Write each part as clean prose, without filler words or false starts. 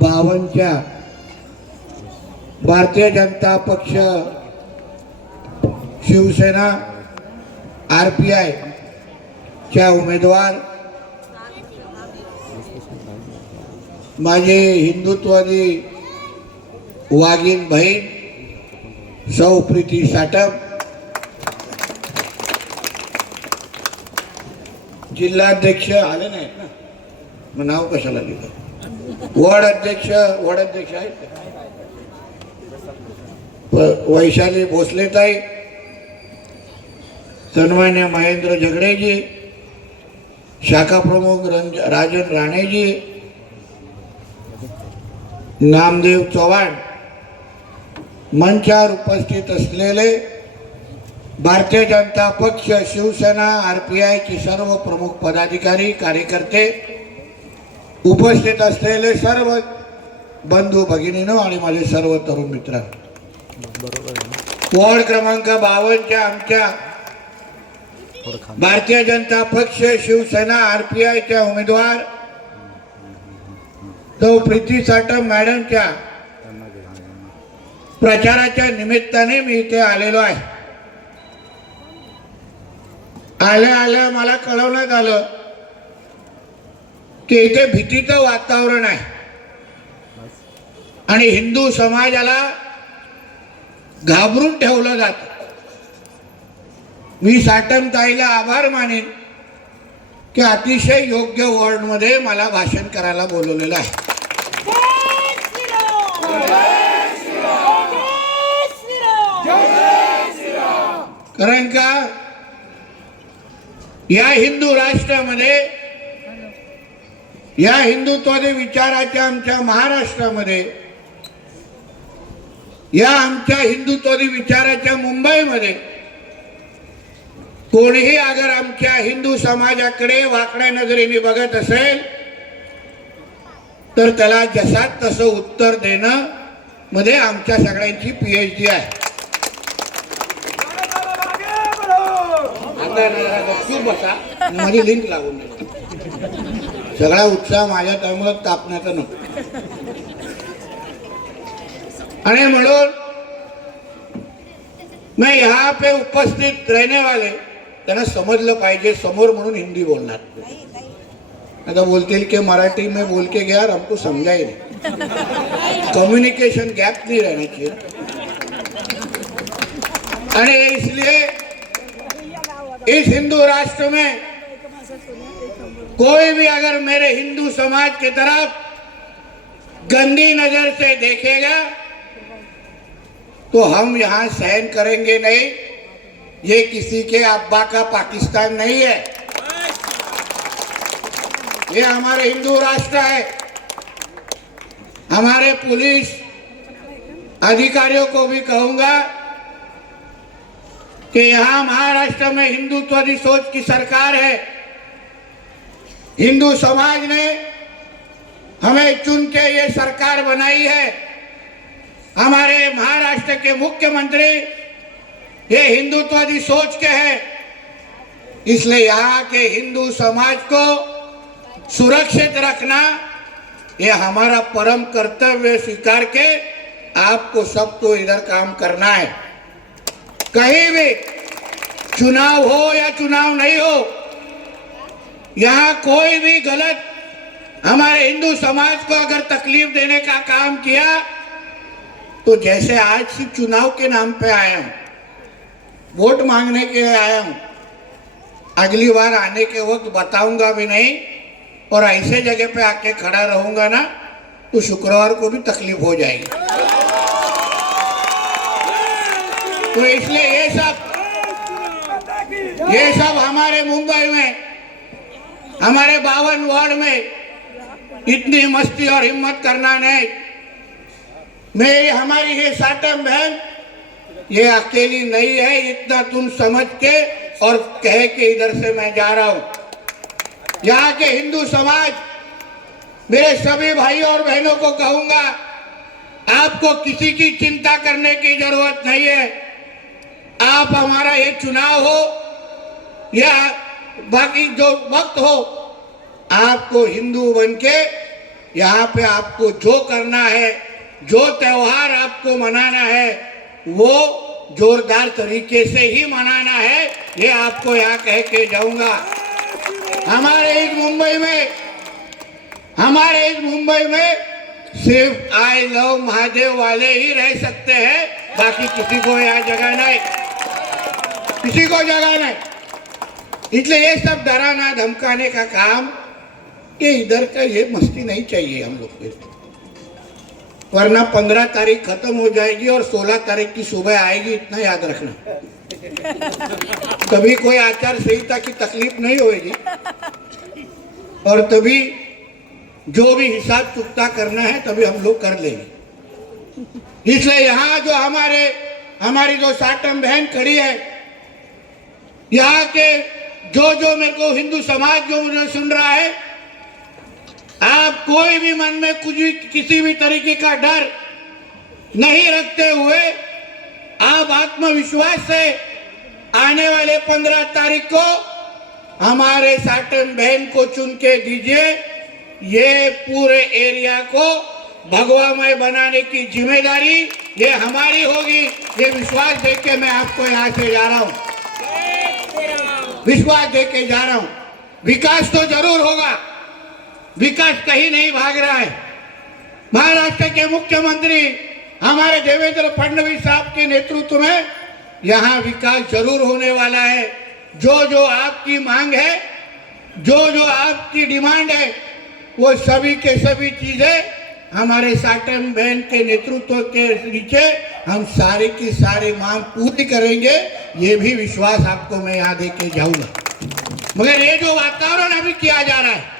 52च्या भारतीय जनता पक्ष शिवसेना RPI च्या उमेदवार माझे हिंदुत्ववादी वाघीण बहीण सौ प्रीती साटम, जिल्हाध्यक्ष आले नाहीत ना, मग नाव कशाला लिहिलं? वॉर्ड अध्यक्ष आहेत वैशाली भोसलेताई, सन्मान्य महेंद्र झगडेजी, शाखा प्रमुख राजन राणेजी, नामदेव चव्हाण, मंचावर उपस्थित असलेले भारतीय जनता पक्ष शिवसेना RPI चे सर्व प्रमुख पदाधिकारी कार्यकर्ते, उपस्थित असलेले सर्व बंधू भगिनींनो आणि माझे सर्व तरुण मित्रांनो, वॉर्ड क्रमांक 52च्या आमच्या भारतीय जनता पक्ष शिवसेना RPI च्या उमेदवार सौ प्रीती साटम मॅडमच्या प्रचाराच्या निमित्ताने मी इथे आलेलो आहे. आल्या मला कळवण्यात आलं की इथे भीतीचं वातावरण आहे आणि हिंदू समाजाला घाबरून ठेवलं जातं. मी साटम ताईला आभार मानेन की अतिशय योग्य वॉर्डमध्ये मला भाषण करायला बोलवलेलं आहे. कारण का या हिंदू राष्ट्रामध्ये, या हिंदुत्वादी विचाराच्या आमच्या महाराष्ट्रामध्ये, या आमच्या हिंदुत्वादी विचाराच्या मुंबईमध्ये कोणीही अगर आमच्या हिंदू समाजाकडे वाकड्या नजरेने बघत असेल तर त्याला जसात तसं उत्तर देणं मध्ये आमच्या सगळ्यांची PhD आहे. बसा, माझी लिंक लागून सगळा उत्साह माझ्या त्यामुळे तापण्याचा नको. आणि म्हणून मैं यहाँ पे उपस्थित रहने वाले त्यांना समजलं पाहिजे, समोर म्हणून हिंदी बोलणार. आता बोलतील की मराठी में बोल के गया हमको समझा ही नहीं. कम्युनिकेशन गैप नहीं रहना चाहिए. और इसलिए इस हिंदू राष्ट्र में कोई भी अगर मेरे हिंदू समाज की तरफ गंदी नजर से देखेगा तो हम यहाँ सहन करेंगे नहीं. ये किसी के अब्बा का पाकिस्तान नहीं है, ये हमारे हिंदू राष्ट्र है. हमारे पुलिस अधिकारियों को भी कहूंगा कि यहाँ महाराष्ट्र में हिंदुत्वादी सोच की सरकार है. हिंदू समाज ने हमें चुन के ये सरकार बनाई है. हमारे महाराष्ट्र के मुख्यमंत्री ये हिंदुत्वादी सोच के हैं. इसलिए यहाँ के हिंदू समाज को सुरक्षित रखना ये हमारा परम कर्तव्य स्वीकार के आपको सबको इधर काम करना है. कहीं भी चुनाव हो या चुनाव नहीं हो, यहाँ कोई भी गलत हमारे हिंदू समाज को अगर तकलीफ देने का काम किया तो जैसे आज सिर्फ चुनाव के नाम पे आया हूं, वोट मांगने के लिए आया हूं, अगली बार आने के वक्त बताऊंगा भी नहीं और ऐसे जगह पे आके खड़ा रहूंगा ना तो शुक्रवार को भी तकलीफ हो जाएगी. तो इसलिए ये सब हमारे मुंबई में, हमारे 52 वार्ड में इतनी मस्ती और हिम्मत करना नहीं. मेरी हमारी ये साटम बहन ये अकेली नहीं है, इतना तुम समझ के और कह के इधर से मैं जा रहा हूं. यहाँ के हिंदू समाज मेरे सभी भाइयों और बहनों को कहूंगा, आपको किसी की चिंता करने की जरूरत नहीं है. आप हमारा ये चुनाव हो या बाकी जो वक्त हो, आपको हिंदू बन के यहाँ पे आपको जो करना है, जो त्योहार आपको मनाना है, वो जोरदार तरीके से ही मनाना है, ये आपको यहाँ कह के जाऊंगा। हमारे इस मुंबई में सिर्फ आई लव महादेव वाले ही रह सकते हैं, बाकी किसी को यहाँ जगह नहीं, किसी को जगह नहीं। इसलिए ये सब डराना धमकाने का काम, ये इधर का ये मस्ती नहीं चाहिए हम लोग को। वरना 15 तारीख खत्म हो जाएगी और 16 तारीख की सुबह आएगी, इतना याद रखना। कभी कोई आचार संहिता की तकलीफ नहीं होगी और तभी जो भी हिसाब चुकता करना है तभी हम लोग कर लेंगे। इसलिए यहाँ जो हमारी जो साटम बहन खड़ी है, यहाँ के जो मेरे को हिंदू समाज जो मुझे सुन रहा है, आप कोई भी मन में कुछ भी किसी भी तरीके का डर नहीं रखते हुए आप आत्मविश्वास से आने वाले 15 तारीख को हमारे साटन बहन को चुन के दीजिए। ये पूरे एरिया को भगवामय बनाने की जिम्मेदारी ये हमारी होगी। ये विश्वास दे के मैं आपको यहाँ से जा रहा हूँ, विश्वास दे के जा रहा हूँ। विकास तो जरूर होगा, विकास कहीं नहीं भाग रहा है। महाराष्ट्र के मुख्यमंत्री हमारे देवेंद्र फडणवीस साहब के नेतृत्व में यहाँ विकास जरूर होने वाला है। जो आपकी मांग है, जो आपकी डिमांड है, वो सभी के सभी चीजें हमारे साटन बहन के नेतृत्व के नीचे हम सारे की सारी मांग पूरी करेंगे। ये भी विश्वास आपको मैं यहाँ दे के जाऊंगा। मगर ये जो वातावरण अभी किया जा रहा है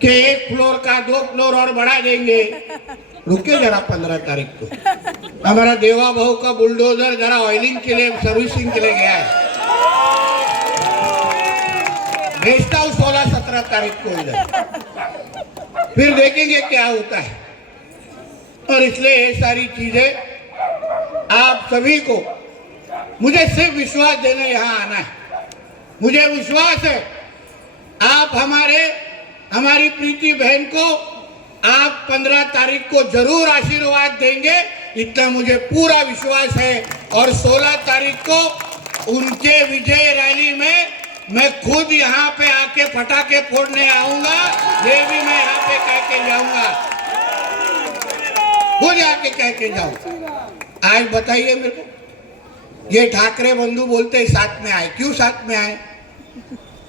कि 1 फ्लोर का 2 फ्लोर और बढ़ा देंगे, रुके जरा 15 तारीख को हमारा देवा बहू का बुलडोजर जरा ऑयलिंग के लिए, सर्विसिंग के लिए गया है। भेजता हूँ 16-17 तारीख को इधर, फिर देखेंगे क्या होता है। और इसलिए ये सारी चीजें आप सभी को, मुझे सिर्फ विश्वास देने यहाँ आना है। मुझे विश्वास है आप हमारी प्रीति बहन को आप 15 तारीख को जरूर आशीर्वाद देंगे, इतना मुझे पूरा विश्वास है। और 16 तारीख को उनके विजय रैली में मैं खुद यहाँ पे आके पटाखे फोड़ने आऊंगा, ये भी मैं यहाँ पे कह के जाऊंगा, खुद आके कह के जाऊंगा। आज बताइए मेरे को, ये ठाकरे बंधु बोलते हैं साथ में आए, क्यों साथ में आए?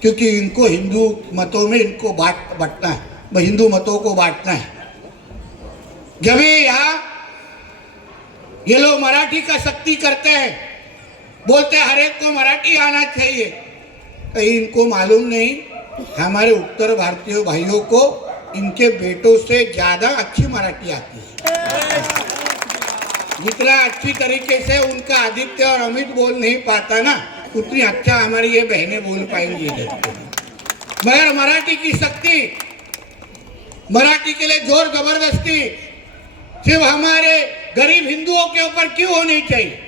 क्योंकि इनको हिंदू मतों में इनको बांटना है, हिंदू मतों को बांटना है। जब यहाँ ये लोग मराठी का शक्ति करते हैं, बोलते हैं हर एक को मराठी आना चाहिए, कहीं इनको मालूम नहीं हमारे उत्तर भारतीय भाइयों को इनके बेटों से ज्यादा अच्छी मराठी आती है। जितना अच्छी तरीके से उनका आदित्य और अमित बोल नहीं पाता ना, उतनी अच्छा हमारी ये बहनें बोल पाएंगी। मगर मराठी की शक्ति, मराठी के लिए जोर जबरदस्ती सिर्फ हमारे गरीब हिंदुओं के ऊपर क्यों होनी चाहिए?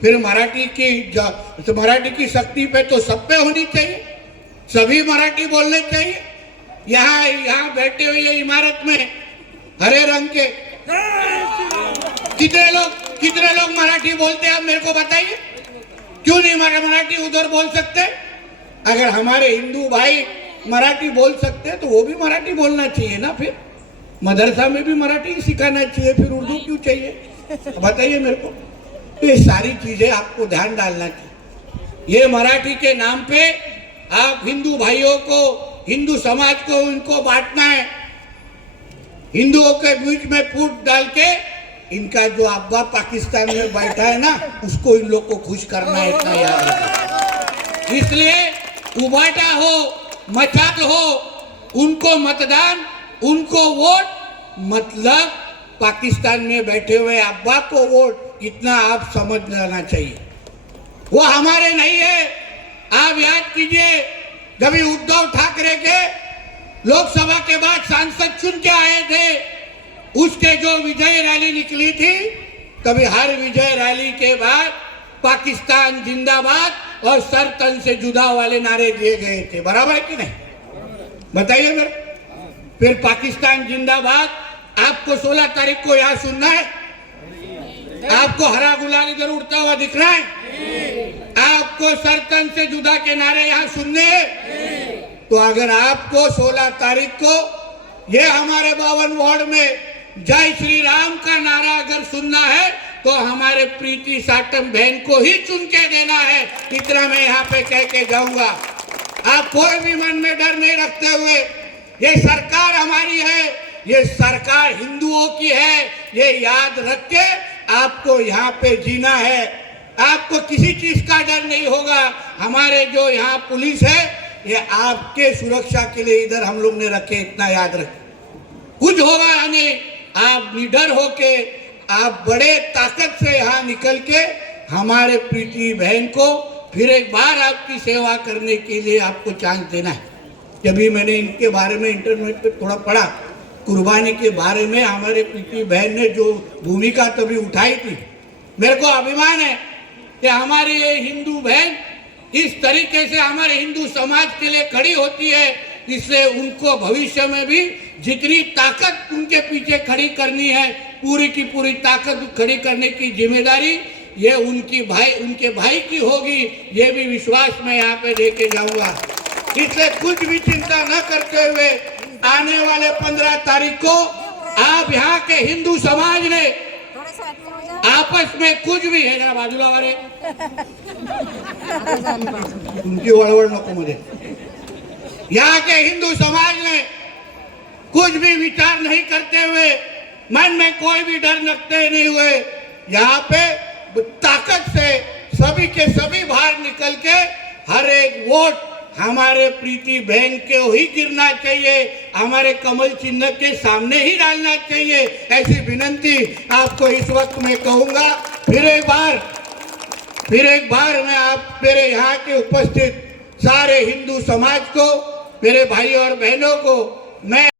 फिर मराठी की शक्ति पे तो सब पे होनी चाहिए, सभी मराठी बोलने चाहिए। यहाँ बैठे हुए इमारत में हरे रंग के कितने लोग मराठी बोलते हैं, आप मेरे को बताइए। क्यों नहीं मराठी उधर बोल सकते? अगर हमारे हिंदू भाई मराठी बोल सकते हैं तो वो भी मराठी बोलना चाहिए ना। फिर मदरसा में भी मराठी सिखाना चाहिए, फिर उर्दू क्यों चाहिए? बताइए मेरे को। ये सारी चीजें आपको ध्यान डालना चाहिए। ये मराठी के नाम पे आप हिंदू भाइयों को, हिंदू समाज को इनको बांटना है। हिंदुओं के बीच में फूट डाल के इनका जो अब्बा पाकिस्तान में बैठा है ना, उसको इन लोग को खुश करना है, इतना याद रखना। इसलिए उबाटा हो, मचाल हो, उनको मतदान, उनको वोट, मतलब पाकिस्तान में बैठे हुए अब्बा को वोट, इतना आप समझ लेना चाहिए। वो हमारे नहीं है। आप याद कीजिए, जब उद्धव ठाकरे के लोकसभा के बाद सांसद चुन के आए थे, उसके जो विजय रैली निकली थी, कभी हर विजय रैली के बाद पाकिस्तान जिंदाबाद और सर तन से जुदा वाले नारे दिए गए थे। बराबर है कि नहीं? बताइए मेरे। फिर पाकिस्तान जिंदाबाद आपको 16 तारीख को यहाँ सुनना है? आपको हरा गुलाल इधर उड़ता हुआ दिख रहा है? आपको सरतन से जुदा के नारे यहाँ सुनने हैं? तो अगर आपको 16 तारीख को ये हमारे 52 वार्ड में जय श्री राम का नारा अगर सुनना है तो हमारे प्रीति साटम बहन को ही चुन के देना है। इतना मैं यहाँ पे कह के जाऊंगा। आप कोई भी मन में डर नहीं रखते हुए, ये सरकार हमारी है, ये सरकार हिंदुओं की है, ये याद रख के आपको यहाँ पे जीना है। आपको किसी चीज का डर नहीं होगा। हमारे जो यहाँ पुलिस है ये आपके सुरक्षा के लिए इधर हम लोग ने रखे, इतना याद रखें। कुछ होगा या नहीं, आप निडर होके, आप बड़े ताकत से यहाँ निकल के हमारे प्रीति बहन को फिर एक बार आपकी सेवा करने के लिए आपको चांस देना है। जब भी मैंने इनके बारे में इंटरनेट पे थोड़ा पढ़ा, कुर्बानी के बारे में हमारे प्रीति बहन ने जो भूमिका तभी उठाई थी, मेरे को अभिमान है कि हमारी ये हिंदू बहन इस तरीके से हमारे हिंदू समाज के लिए खड़ी होती है। इसलिए उनको भविष्य में भी जितनी ताकत उनके पीछे खड़ी करनी है, पूरी की पूरी ताकत खड़ी करने की जिम्मेदारी ये उनके भाई की होगी। ये भी विश्वास मैं यहाँ पे लेके जाऊंगा। इसलिए कुछ भी चिंता न करते हुए आने वाले 15 तारीख को आप यहाँ के हिंदू समाज ने आपस में कुछ भी है, जरा बाजूला वाले तुमची वळवळ नको मध्ये, यहाँ के हिंदू समाज ने कुछ भी विचार नहीं करते हुए, मन में कोई भी डर रखते नहीं हुए, यहाँ पे ताकत से सभी के सभी बाहर निकल के हर एक वोट हमारे प्रीति बहन के ही गिरना चाहिए, हमारे कमल चिन्ह के सामने ही डालना चाहिए। ऐसी विनंती आपको इस वक्त मैं कहूंगा। फिर एक बार मैं आप मेरे यहाँ के उपस्थित सारे हिंदू समाज को, मेरे भाई और बहनों को मैं